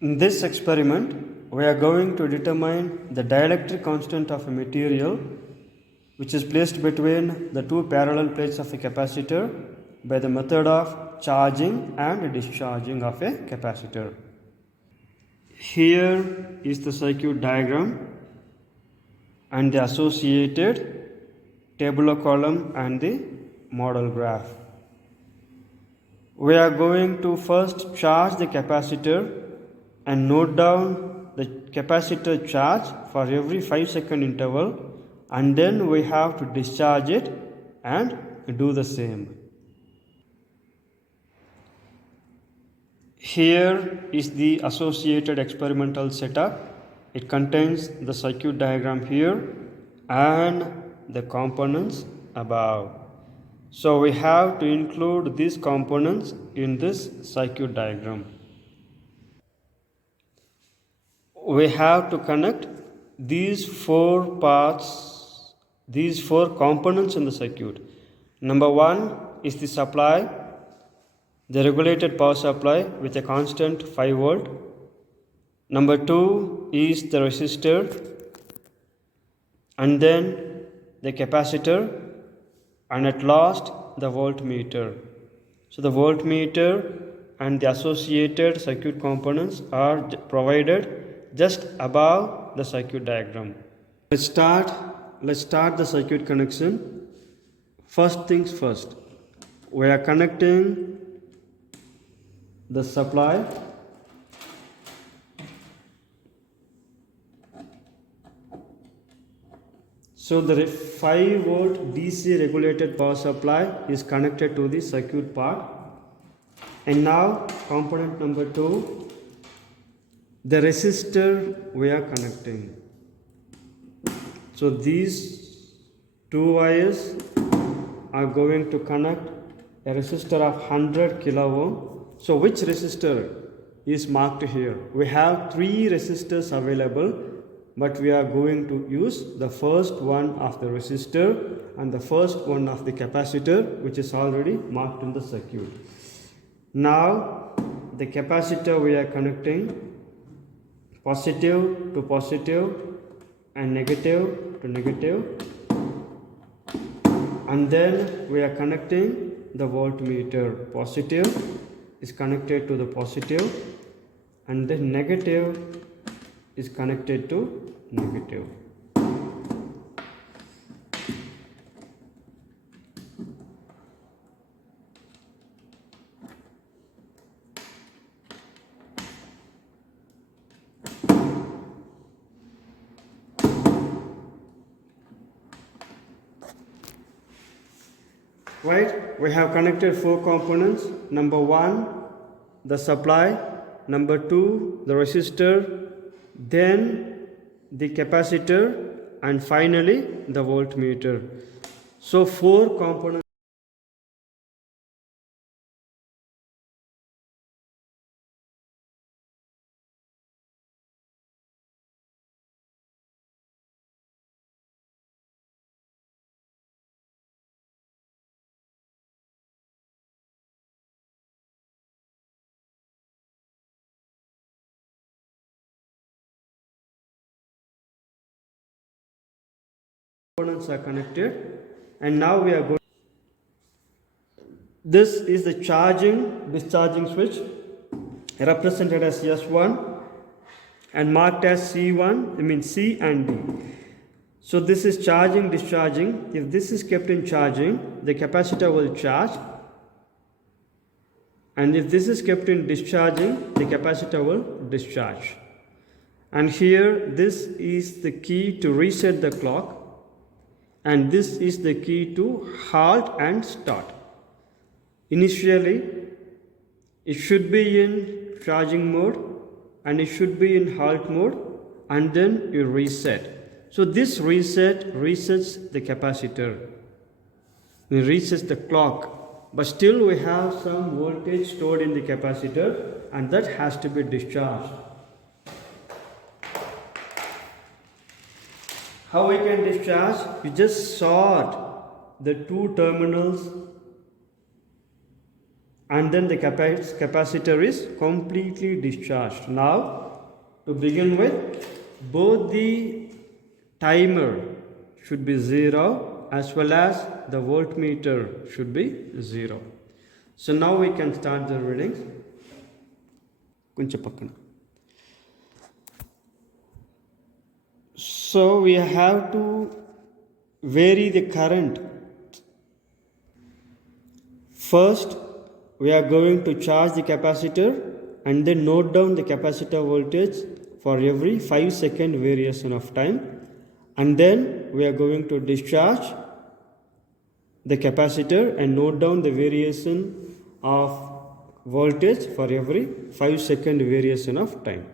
In this experiment, we are going to determine the dielectric constant of a material which is placed between the two parallel plates of a capacitor by the method of charging and discharging of a capacitor. Here is the circuit diagram and the associated tabular column and the model graph. We are going to first charge the capacitor and note down the capacitor charge for every 5-second interval, and then we have to discharge it and do the same. Here is the associated experimental setup. It contains the circuit diagram here and the components above. So we have to include these components in this circuit diagram. We have to connect these four parts, these four components in the circuit. Number one is the supply, the regulated power supply with a constant 5 volt. Number two is the resistor, and then the capacitor, and at last the voltmeter. So the voltmeter and the associated circuit components are provided just above the circuit diagram. Let's start the circuit connection. First things first, we are connecting the supply so the 5 volt DC regulated power supply is connected to the circuit part. And now component number 2, the resistor we are connecting. So these two wires are going to connect a resistor of 100 kilo ohm. So which resistor is marked here? We have 3 resistors available, but we are going to use the first one of the resistor and the first one of the capacitor, which is already marked in the circuit. Now the capacitor we are connecting positive to positive and negative to negative, and then we are connecting the voltmeter. Positive is connected to the positive and the negative is connected to negative. Right, we have connected 4 components. Number 1, the supply. Number 2, the resistor. Then the capacitor, and finally the voltmeter. So 4 components. Components are connected, and now we are going. This is the charging discharging switch, represented as S1 and marked as C1, I mean C and D. So this is charging discharging. If this is kept in charging, the capacitor will charge, and if this is kept in discharging, the capacitor will discharge. And here this is the key to reset the clock, and this is the key to halt and start. Initially it should be in charging mode and it should be in halt mode, and then you reset. So this reset resets the capacitor, it resets the clock, but still we have some voltage stored in the capacitor, and that has to be discharged. How we can discharge? You just sort the 2 terminals and then the capacitor is completely discharged. Now, to begin with, both the timer should be 0 as well as the voltmeter should be 0. So now we can start the readings. So we have to vary the current. First, we are going to charge the capacitor and then note down the capacitor voltage for every 5-second variation of time, and then we are going to discharge the capacitor and note down the variation of voltage for every 5-second variation of time.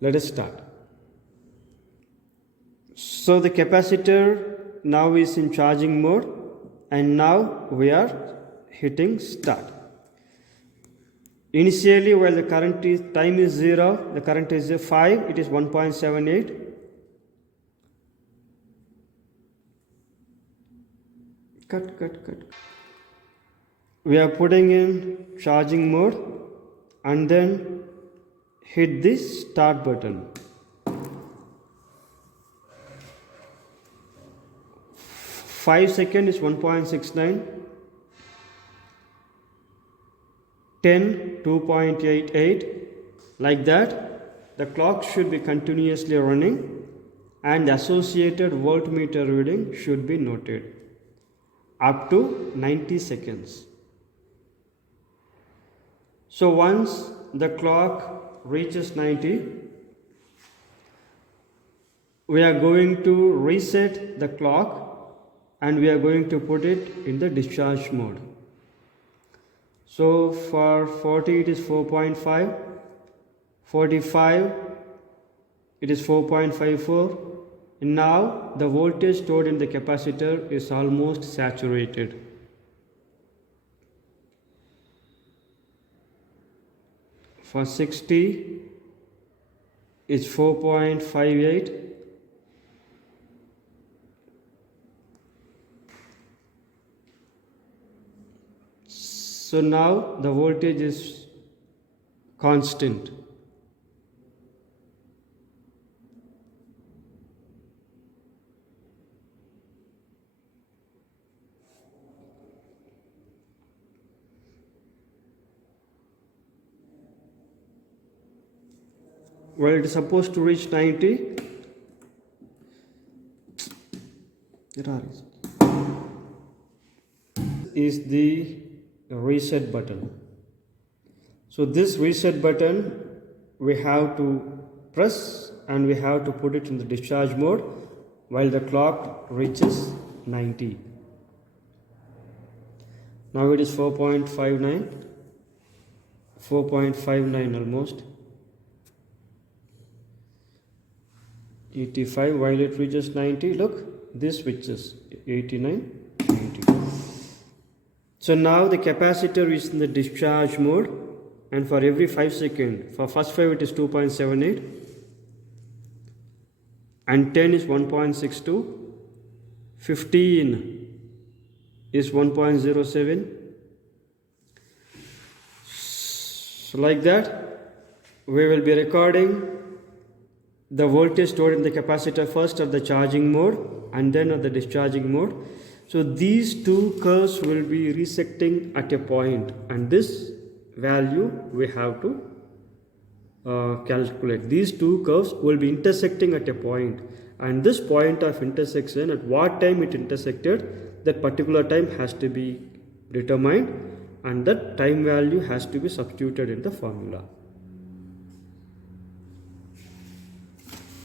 Let us start. So the capacitor now is in charging mode, and now we are hitting start. Initially, while the time is 0, the current is 5, it is 1.78. Cut. We are putting in charging mode and then hit this start button. 5 seconds is 1.69. 10, 2.88. Like that, the clock should be continuously running and the associated voltmeter reading should be noted up to 90 seconds. So once the clock reaches 90, we are going to reset the clock and we are going to put it in the discharge mode. So for 40 it is 4.5, 45 it is 4.54, and now the voltage stored in the capacitor is almost saturated. For 60 it's 4.58. So now the voltage is constant. Well, it is supposed to reach 90. Is the reset button. So this reset button we have to press and we have to put it in the discharge mode while the clock reaches 90. Now it is 4.59 almost. 85. While it reaches 90, look, this switches 89, 90. So now the capacitor is in the discharge mode, and for every 5 seconds, for first 5 it is 2.78 and 10 is 1.62, 15 is 1.07. So like that, we will be recording the voltage stored in the capacitor first at the charging mode and then at the discharging mode. So these two curves will be resecting at a point, and this value we have to calculate. These two curves will be intersecting at a point, and this point of intersection, at what time it intersected, that particular time has to be determined, and that time value has to be substituted in the formula.